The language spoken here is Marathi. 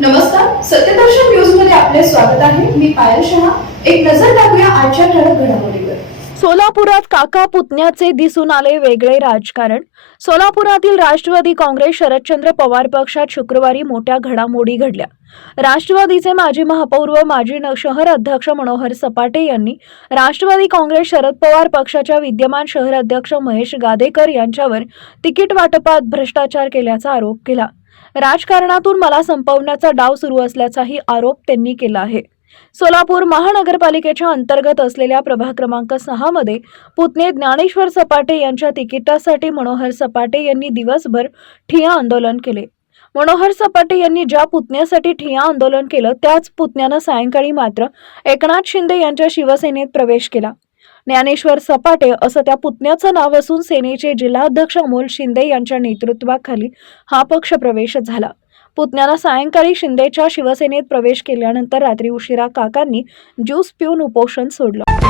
नमस्कार सत्यदर्शन न्यूजमध्ये आपले स्वागत आहे. मी पायल शहा. एक नजर टाकूया आजच्या ठळक घडामोडीवर. सोलापुरात काका पुतण्याचे दिसून आले वेगळे राजकारण. सोलापुरातील राष्ट्रवादी काँग्रेस शरदचंद्र पवार पक्षात शुक्रवारी मोठ्या घडामोडी घडल्या. राष्ट्रवादीचे माजी महापौर व माजी शहर अध्यक्ष मनोहर सपाटे यांनी राष्ट्रवादी काँग्रेस शरद पवार पक्षाच्या विद्यमान शहर अध्यक्ष महेश गादेकर यांच्यावर तिकीट वाटपात भ्रष्टाचार केल्याचा आरोप केला. राजकारणातून मला संपवण्याचा डाव सुरू असल्याचाही आरोप त्यांनी केला आहे. सोलापूर महानगरपालिकेच्या अंतर्गत असलेल्या प्रभाग क्रमांक सहा मध्ये पुतणे ज्ञानेश्वर सपाटे यांच्या तिकिटासाठी मनोहर सपाटे यांनी दिवसभर ठिया आंदोलन केले. मनोहर सपाटे यांनी ज्या पुतण्यासाठी ठिया आंदोलन केलं त्याच पुतण्यानं सायंकाळी मात्र एकनाथ शिंदे यांच्या शिवसेनेत प्रवेश केला. ज्ञानेश्वर सपाटे असं त्या पुतण्याचं नाव असून सेनेचे जिल्हाध्यक्ष अमोल शिंदे यांच्या नेतृत्वाखाली हा पक्ष प्रवेश झाला. पुतण्याला सायंकाळी शिंदेच्या शिवसेनेत प्रवेश केल्यानंतर रात्री उशिरा काकांनी ज्यूस पिऊन उपोषण सोडलं.